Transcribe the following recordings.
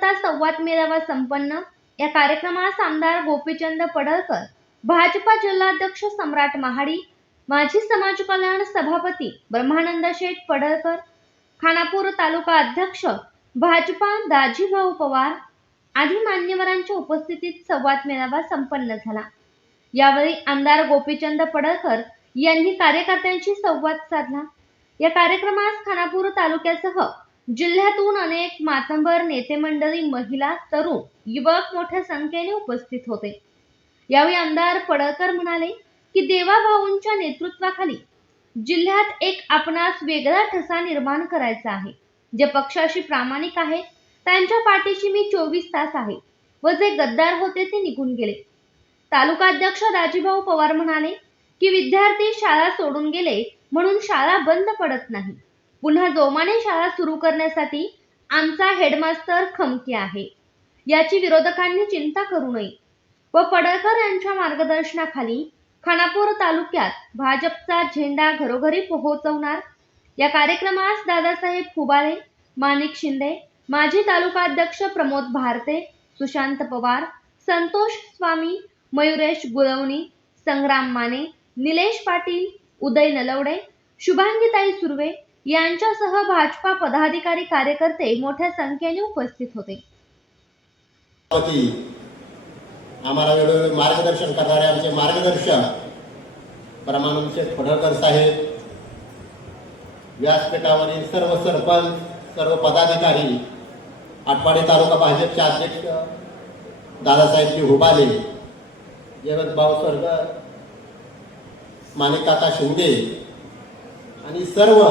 कार्यकर्ता संवाद मेळावा संपन्न. या कार्यक्रमास आमदार गोपीचंद पडळकर भाजपा जिल्हाध्यक्ष सम्राट महाडी माजी समाज कल्याण सभापती ब्रह्मानंद शेठ पडळकर खानापूर तालुका अध्यक्ष भाजपा दाजीभाऊ पवार आदी मान्यवरांच्या उपस्थितीत संवाद मेळावा संपन्न झाला. यावेळी आमदार गोपीचंद पडळकर यांनी कार्यकर्त्यांशी संवाद साधला. या कार्यक्रमास खानापूर तालुक्यासह जिल्ह्यातून अनेक मातंबर नेते मंडळी महिला तरुण युवक मोठ्या संख्येने उपस्थित होते. यावेळी आमदार पडळकर म्हणाले की देवाभाऊंच्या नेतृत्वाखाली जिल्ह्यात एक आपणास वेगळा ठसा निर्माण करायचा आहे. जे पक्षाशी प्रामाणिक आहे त्यांच्या पाठीशी मी चोवीस तास आहे व जे गद्दार होते ते निघून गेले. तालुका अध्यक्ष दाजीभाऊ पवार म्हणाले की विद्यार्थी शाळा सोडून गेले म्हणून शाळा बंद पडत नाही. पुन्हा जोमाने शाळा सुरू करण्यासाठी आमचा हेडमास्तर खमकी आहे. याची विरोधकांनी चिंता करू नये. व पडळकर यांच्या मार्गदर्शनाखाली खानापूर तालुक्यात भाजपचा झेंडा घरोघरी पोहोचवणार या कार्यक्रमास दादासाहेब फुबाळे माणिक शिंदे माजी तालुका अध्यक्ष प्रमोद भारते सुशांत पवार संतोष स्वामी मयुरेश गुळवणी संग्राम माने निलेश पाटील उदय नलवडे शुभांगीताई सुर्वे यांच्यासह भाजपा पदाधिकारी कार्यकर्ते मोठ्या संख्येने उपस्थित होते. आम्हाला वेळोवेळी मार्गदर्शन करणारे आमचे मार्गदर्शक परमानंद शेठ पडळकर साहेब व्यासपीठावरील सर्व सरपंच सर्व पदाधिकारी आटपाडी तालुका भाजपचे अध्यक्ष दादासाहेबजी हुबाले जगतभाऊ भाऊ स्वर्ग माणिकाका शिंदे आणि सर्व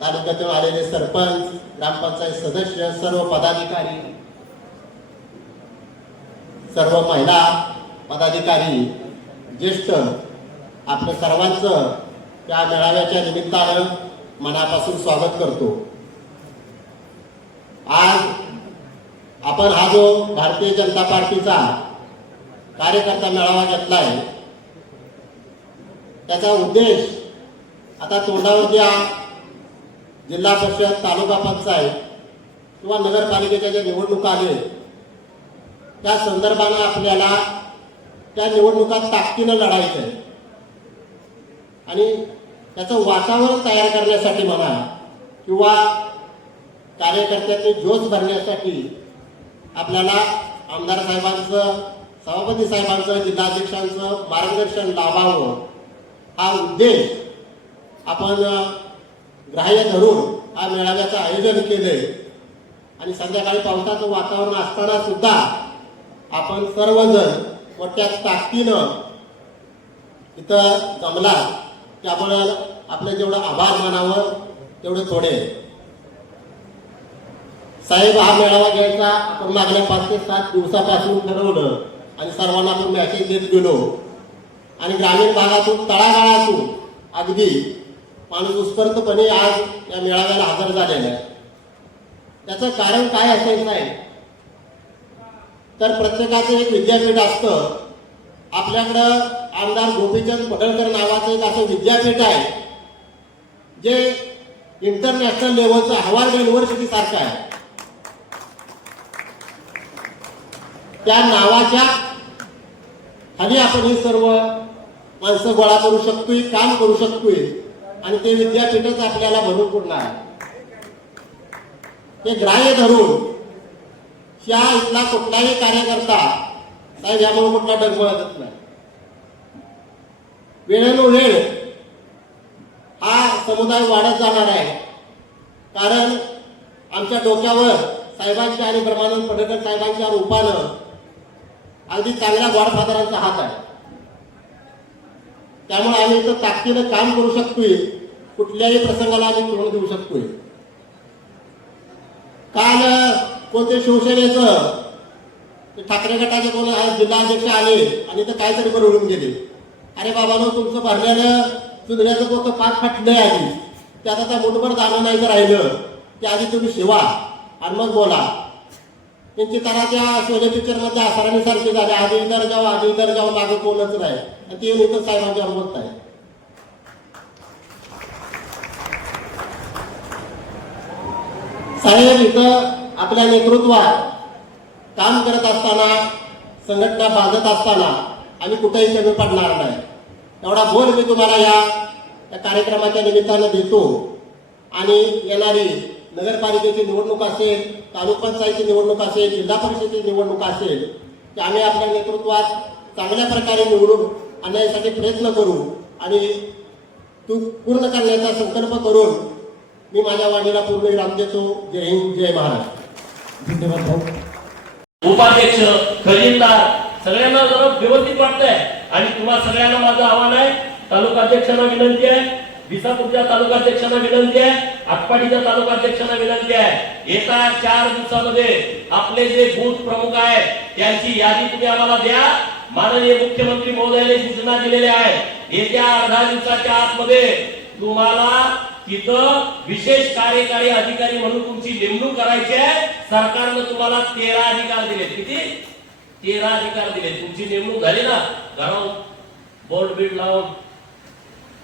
तालुक्यातून आलेले सरपंच ग्रामपंचायत सदस्य सर्व पदाधिकारी सर्व महिला पदाधिकारी ज्येष्ठ आपल्या सर्वांचं त्या मेळाव्याच्या निमित्तानं मनापासून स्वागत करतो. आज आपण हा जो भारतीय जनता पार्टीचा कार्यकर्ता मेळावा घेतलाय त्याचा उद्देश आता तोंडावरती जिल्हा परिषद तालुका पंचायत किंवा नगरपालिकेच्या ज्या निवडणुका आले त्या संदर्भानं आपल्याला त्या निवडणुकात ताकदीनं लढायचं आहे आणि त्याचं वातावरण तयार करण्यासाठी म्हणा किंवा कार्यकर्त्यांनी जोश भरण्यासाठी आपल्याला आमदार साहेबांचं सभापती साहेबांचं जिल्हाध्यक्षांचं मार्गदर्शन लाभावं हा उद्देश आपण ग्राह्य धरून हा मेळाव्याचं आयोजन केलंय. आणि संध्याकाळी पावसाचं वातावरण असताना सुद्धा आपण सर्वजण मोठ्या ताकदीनं इथं जमला त्यामुळं आपलं जेवढं आभार मानावं तेवढे थोडे. साहेब हा मेळावा घ्यायचा आपण मागल्या पाच ते सात दिवसापासून ठरवलं आणि सर्वांना आपण मॅसेज देत गेलो. आणि ग्रामीण भागातून तळागाळातून अगदी माणूस उत्स्फूर्तपणे आज या मेळाव्याला हजर झालेला आहे. त्याचं कारण काय असायचं आहे तर प्रत्येकाचं एक विद्यापीठ असतं. आपल्याकडं आमदार गोपीचंद पडळकर नावाचं एक असं विद्यापीठ आहे जे इंटरनॅशनल लेवलचं हवार्ड युनिव्हर्सिटी सारखं आहे. त्या नावाच्या खाली आपण हे सर्व माणसं गोळा करू शकतोय काम करू शकतोय. आणि ते विद्यापीठच आपल्याला भरून पुरणार ते ग्राह्य धरून या इथला कुठलाही कार्यकर्ता साहेब यामुळे कुठला डगमळत नाही. वेळेनुवेळ हा समुदाय वाढत जाणार आहे. कारण आमच्या डोक्यावर साहेबांच्या आणि ब्रह्मानंद पडळकर साहेबांच्या रूपानं अगदी चांगल्या गॉडफादरांचा हात आहे. त्यामुळे आम्ही इथं ताकदीनं काम करू शकतोय. कुठल्याही प्रसंगाला आम्ही तोंड देऊ शकतोय. काल कोणते शिवसेनेचं ते ठाकरे गटाचे कोण जिल्हा जिल्हाध्यक्ष आले आणि ते काहीतरी बरोबरून गेले. अरे बाबानो तुमचं भरलेलं चुनऱ्याचं कोणतं पाक फाटलंय आधी. त्यात आता मोठभर दाणं नाही जर राहिलं ते आधी तुम्ही शिवा आणि मग बोला. त्यांची तरा त्या शोले पिक्चरमध्ये आसराणी सारखी झाली. आधी इतर जाऊ आधी इतर जाऊ मागे कोणच नाही. आणि ते येऊन साहेबांच्या साहेबांच्यावर बोलत आहे साहेब इथं आपल्या नेतृत्वात काम करत असताना संघटना बांधत असताना आम्ही कुठेही कमी पडणार नाही. एवढा बोल मी तुम्हाला या या कार्यक्रमाच्या निमित्तानं देतो. आणि येणारी नगरपालिकेची निवडणूक असेल तालुका पंचायतची निवडणूक असेल जिल्हा परिषदेची निवडणूक असेल की आम्ही आपल्या नेतृत्वात चांगल्या प्रकारे निवडून आणण्यासाठी प्रयत्न करू आणि तू पूर्ण करण्याचा संकल्प करून मी माझ्या वाणीला पूर्ण विराम देतो. जय हिंद जय महाराष्ट्र धन्यवाद भाऊ. उपाध्यक्ष खजिनदार सगळ्यांना जरा व्यवस्थित वाटतंय आणि तुम्हा सगळ्यांना माझं आव्हान आहे. तालुकाध्यक्षांना विनंती आहे. विसापूरच्या तालुकाध्यक्षांना विनंती आहे आटपाडीच्या तालुकाध्यक्षांना विनंती आहे. येत्या चार दिवसामध्ये आपले जे बूथ प्रमुख आहेत त्यांची यादी तुम्ही आम्हाला द्या. माननीय मुख्यमंत्री महोदयाने सूचना दिलेल्या आहे येत्या अर्धा दिवसाच्या आतमध्ये तुम्हाला तिथं विशेष कार्यकारी अधिकारी म्हणून तुमची नेमणूक करायची आहे. सरकारनं तुम्हाला तेरा अधिकार दिले किती? तेरा अधिकार दिले तुमची नेमणूक झाली ना. घरावर बोर्ड बीड लावून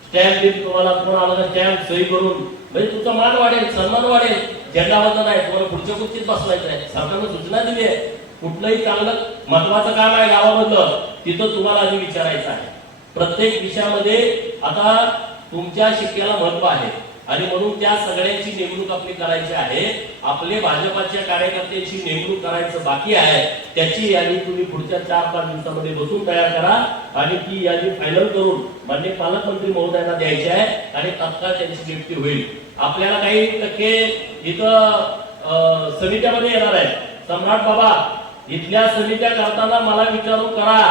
स्टॅम्प देईल तुम्हाला कोण आला तर स्टॅम्प सही करून. म्हणजे तुमचा मान वाढेल सन्मान वाढेल. झेंडा वाजला नाही तुम्हाला पुढच्या गोष्टीत बसवायचं आहे सरकारनं सूचना दिली आहे. कुठलंही चांगलं महत्वाचं काम आहे गावामधलं तिथं तुम्हाला आधी विचारायचं आहे. प्रत्येक विषयामध्ये आता तुमच्या शिक्क्याला महत्त्व आहे. आणि म्हणून त्या सगळ्यांची नेमणूक आपली करायची आहे. आपले भाजपाच्या कार्यकर्त्यांची नेमणूक करायचं बाकी आहे. त्याची यादी तुम्ही पुढच्या चार पाच दिवसामध्ये बसून तयार करा आणि ती यादी फायनल करून मान्य पालकमंत्री महोदयांना द्यायची आहे आणि तत्काळ त्यांची नियुक्ती होईल. आपल्याला काही टक्के इथं समित्यामध्ये येणार आहे सम्राट बाबा इथल्या समित्या करताना मला विचारून करा.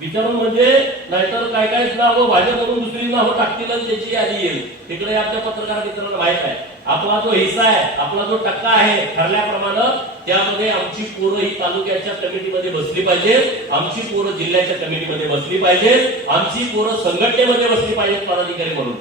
विचारून म्हणजे नाहीतर काय काय नावं भाज्या म्हणून दुसरी नावं टाकतील आणि त्याची यादी येईल. तिकडे आपल्या पत्रकार मित्रांना माहीत आहे. आपला जो हिस्सा आहे आपला जो टक्का आहे ठरल्याप्रमाणे त्यामध्ये आमची पोरं ही तालुक्याच्या कमिटीमध्ये बसली पाहिजे. आमची पोरं जिल्ह्याच्या कमिटीमध्ये बसली पाहिजे. आमची पोरं संघटनेमध्ये बसली पाहिजेत पदाधिकारी म्हणून.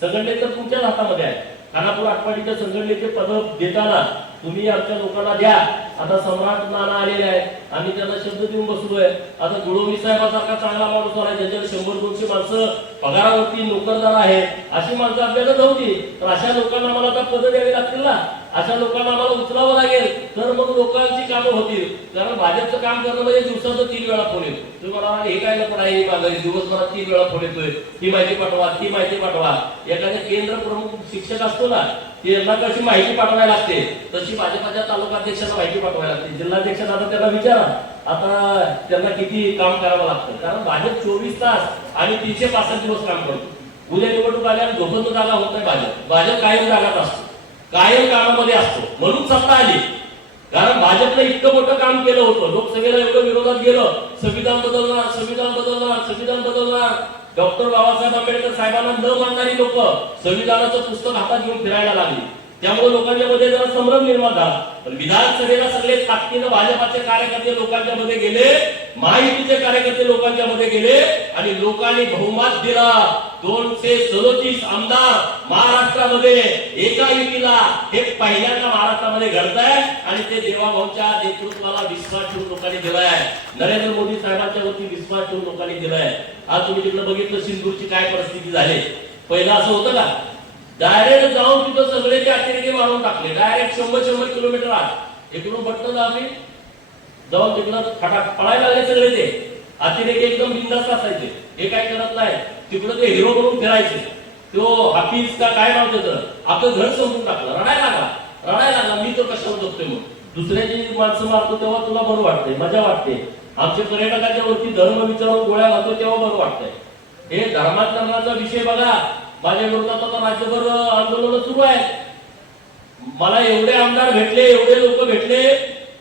संघटने तर तुमच्याच हातामध्ये आहे. खानापूर आठवाडीच्या संघटनेचे पद देताना तुम्ही आमच्या लोकांना द्या. आता सम्राट नाना आलेले आहेत. आम्ही त्यांना शब्द देऊन बसलोय. आता गुळवणी साहेबासारखा चांगला माणूस आला ज्याच्याकडे शंभर दोनशे माणसं पगारावरती नोकरदार आहेत. अशी माणसं आपल्याला नव्हती. तर अशा लोकांना मला आता पद द्यावी लागतील ना? अशा लोकांना आम्हाला उचलावं लागेल. तर मग लोकांची कामं होतील. कारण भाजपचं काम करणं म्हणजे दिवसाचं तीन वेळा फोन येतो. तुम्ही मला हे काय नको आहे मागायची दिवसभरात तीन वेळा फोन येतोय. ही माहिती पाठवा ती माहिती पाठवा. एखाद्या केंद्र प्रमुख शिक्षक असतो ना त्यांना कशी माहिती पाठवायला लागते तशी भाजपाच्या तालुकाध्यक्षांना माहिती पाठवायला लागते. जिल्हाध्यक्षांना आता त्यांना विचारा आता त्यांना किती काम करावं लागतं. कारण भाजप चोवीस तास आणि तीनशे पासष्ट दिवस काम करतो. उद्या निवडणूक आल्या झोपंत जागा होत नाही भाजप भाजप कायम जागात असतो. कायम कामामध्ये असतो. म्हणून सत्ता आली. कारण भाजपनं इतकं मोठं काम केलं होतं. लोकसभेला एवढं विरोधात गेलं संविधान बदलणार संविधान बदलणार संविधान बदलणार. डॉक्टर बाबासाहेब आंबेडकर साहेबांना न मानणारी लोक संविधानाचं पुस्तक हातात घेऊन फिरायला लागली. त्यामुळे लोकांच्या मध्ये जरा संभ्रम निर्माण झाला. पण विधानसभेला सगळे ताकदीनं भाजपाचे कार्यकर्ते लोकांच्या मध्ये गेले महायुतीचे कार्यकर्ते लोकांच्या मध्ये गेले आणि लोकांनी बहुमत दिला. दोनशे सदोतीस आमदार महाराष्ट्रामध्ये एका युतीला हे पहिल्यांदा महाराष्ट्रामध्ये घडत आहे आणि ते देवाभाऊच्या नेतृत्वाला विश्वास ठेवून लोकांनी दिलाय. नरेंद्र मोदी साहेबांच्या वरती विश्वास ठेवून लोकांनी दिलाय. आज तुम्ही तिकडे बघितलं सिंधूरची काय परिस्थिती झाली. पहिलं असं होतं का? डायरेक्ट जाऊन तिथं सगळे ते अतिरेकी मारून टाकले. डायरेक्ट शंभर शंभर किलोमीटर आत. इकडून पटकन आम्ही जाऊन तिकडं फटाक पळायला लागले सगळे ते. अतिरेकी एकदम बिंदास्त असायचे. हे काय करत नाही तिकडं ते हिरो म्हणून फिरायचे. तो हाफिज का काय नाव त्याचं? आपलं घर समजून टाकलं. रडायला लागला. रडायला लागला. मी तो कशावर जगतोय मग दुसऱ्याची माणसं मारतो तेव्हा तुला बरं वाटतंय. मजा वाटते. आमचे पर्यटकाच्या वरती धर्म विचारून गोळ्या घालतो तेव्हा बरं वाटतंय. हे धर्मांतरणाचा विषय बघा. माझ्या विरोधात आता राज्यभर आंदोलन सुरू आहे मला एवढे आमदार भेटले एवढे लोक भेटले.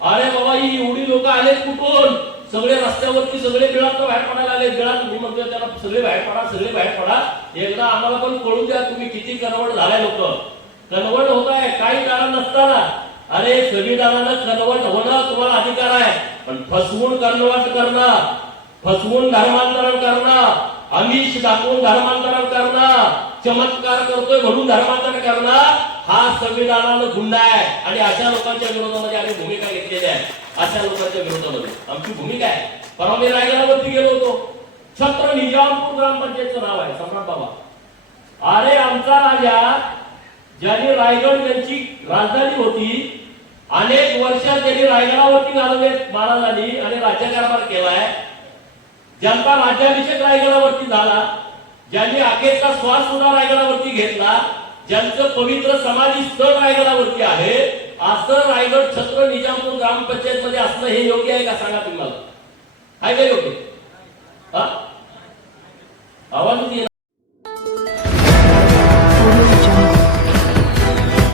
अरे बाबा ही एवढी लोक आलेत कुठून? सगळे रस्त्यावरती सगळे बिळात बाहेर पडायला आले बिळात मी म्हणतोय त्याला सगळे बाहेर पडा सगळे बाहेर पडा. एकदा आम्हाला पण कळू द्या तुम्ही किती कन्वर्ट झालाय लोक. कन्वर्ट होत आहे काही कारण नसताना. अरे संविधानानं कनवट होणं तुम्हाला अधिकार आहे. पण फसवून कनवट करणं फसवून धर्मांतरण करणं आमिष दाखवून धर्मांतरण करणं चमत्कार करतोय म्हणून धर्मांतर करणं हा संविधानानं गुन्हा आहे. आणि अशा लोकांच्या विरोधामध्ये आम्ही भूमिका घेतलेली आहे. अशा लोकांच्या विरोधामध्ये. आमची भूमिका आहे. परवा मी रायगडावरती गेलो होतो. छत्र निजामपूर ग्रामपंचायतचं नाव आहे. सम्राट बाबा. अरे आमचा राजा ज्याने रायगड यांची राजधानी होती अनेक वर्षात त्यांनी रायगडावरती घालवले महाराजांनी आणि राज्यकारभार केलाय ज्यांचा राज्याभिषेक रायगडावरती झाला ज्यांनी आगेचा श्वास सुद्धा रायगडावरती घेतला ज्यांचं पवित्र समाधी स्थळ रायगडावरती आहे असं रायगड छत्र निजामपूर ग्रामपंचायत मध्ये असणं हे योग्य आहे का सांगा तुम्हाला आहे का योग्य? आवाज